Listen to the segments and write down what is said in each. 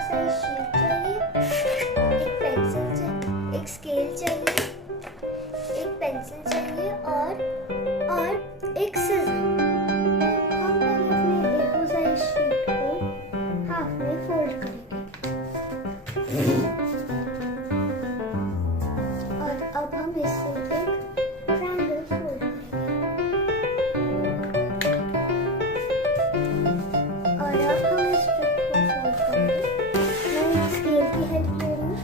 Size sheet चाहिए, एक pencil चाहिए, एक स्केल चाहिए, एक पेंसिल चाहिए और एक सिजर। हम पहले अपने A4 साइज शीट को हाफ में फोल्ड करेंगे और अब हम इससे एक ट्रायंगल फोल्ड करेंगे और अब हम इस स्ट्रिप को फोल्ड करेंगे। मैं एक स्केल की हेल्प ले रही हूँ।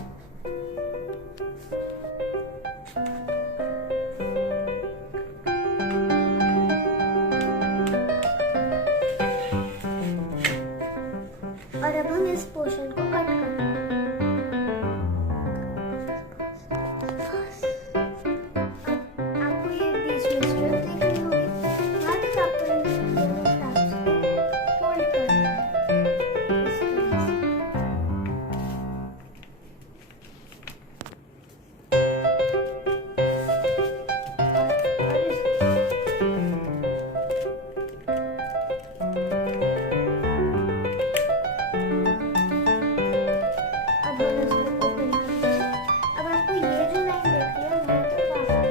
और अब हम इस पोर्शन को कट करेंगे। आपको ये बीच में स्ट्रिप देखनी होगी, वहाँ तक आपको इन दोनों फ्लैप्स को फोल्ड करना है इस तरह से। अब हम इसको ओपन करेंगे। अब आपको ये जो लाइन दिख रही है वहाँ तक आपको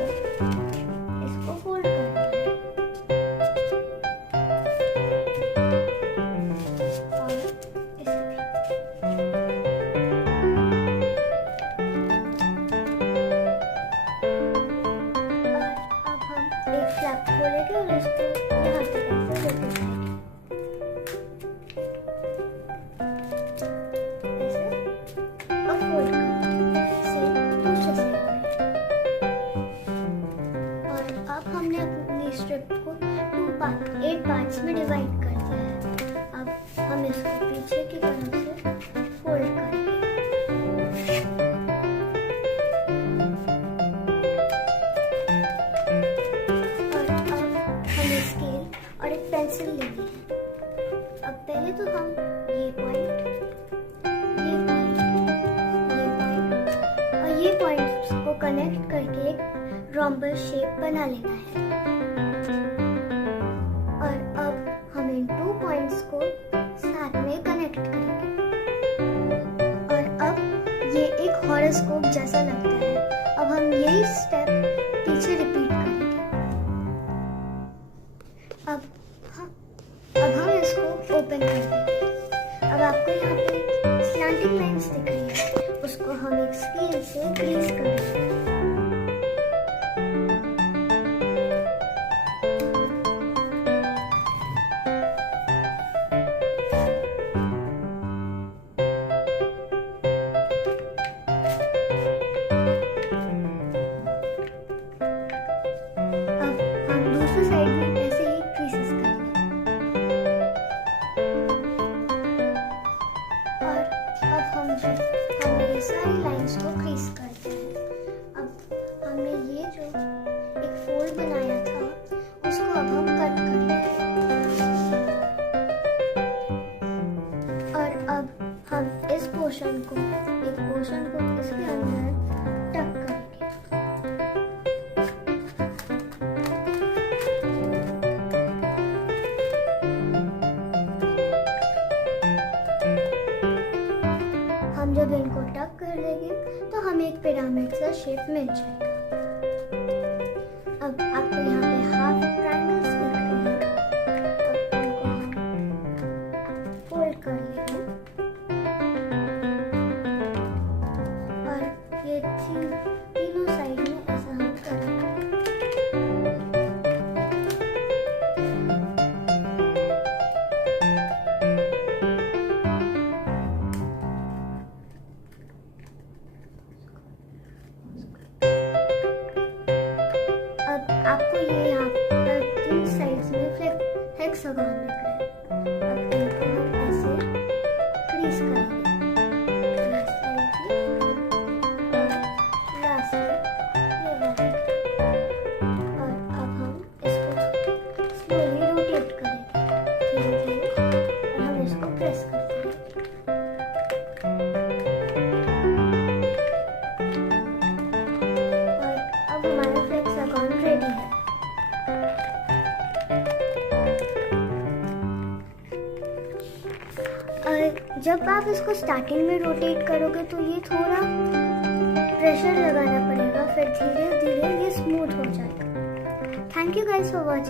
इसको फोल्ड करना है और इसे और अब हम एक फ्लैप खोलेंगे और इसको यहाँ तक ऐसे लेके जाएंगे ऐसे और फोल्ड करेंगे सेम दूसरे साइड में। और अब हमने अपनी स्ट्रिप को 8 पार्ट्स में डिवाइड कर दिया है। अब हम इसको पीछे की तरफ से फोल्ड करेंगे और अब हमें स्केल और एक पेंसिल लेनी है। अब पहले तो हम ये पॉइंट और ये पॉइंट्स को कनेक्ट करके एक रोम्बस शेप बना लेना है। और अब हम इन 2 पॉइंट्स को साथ में कनेक्ट करेंगे और अब ये एक हॉरोस्कोप जैसा लगता है। अब हम यही स्टेप पीछे रिपीट करेंगे। अब हम इसको ओपन कर देंगे। अब आपको यहाँ पे स्लैंटिंग लाइंस दिख रही है, उसको हम एक स्केल से ग्रीस करेंगे। अब हम दूसरी साइड भी ऐसे ही क्रीसेस करेंगे और अब हमने ये सारी लाइंस को क्रीस कर दिया है। अब हमने ये जो एक फोल्ड बनाया था उसको अब हम कट करेंगे और अब हम इस पोर्शन को इसके अंदर टक करेंगे। हम जब इनको टक कर देंगे तो हमें एक पिरामिड सा शेप मिल जाएगा। अब आपको यहाँ पे हाफ ट्रायंगल्स दिख रहे हैं, अब उनको हम फोल्ड कर लेंगे और ये तीनों साइड में ऐसा हम करेंगे। जब आप इसको स्टार्टिंग में रोटेट करोगे तो ये थोड़ा प्रेशर लगाना पड़ेगा, फिर धीरे धीरे ये स्मूथ हो जाएगा। Thank you guys for watching.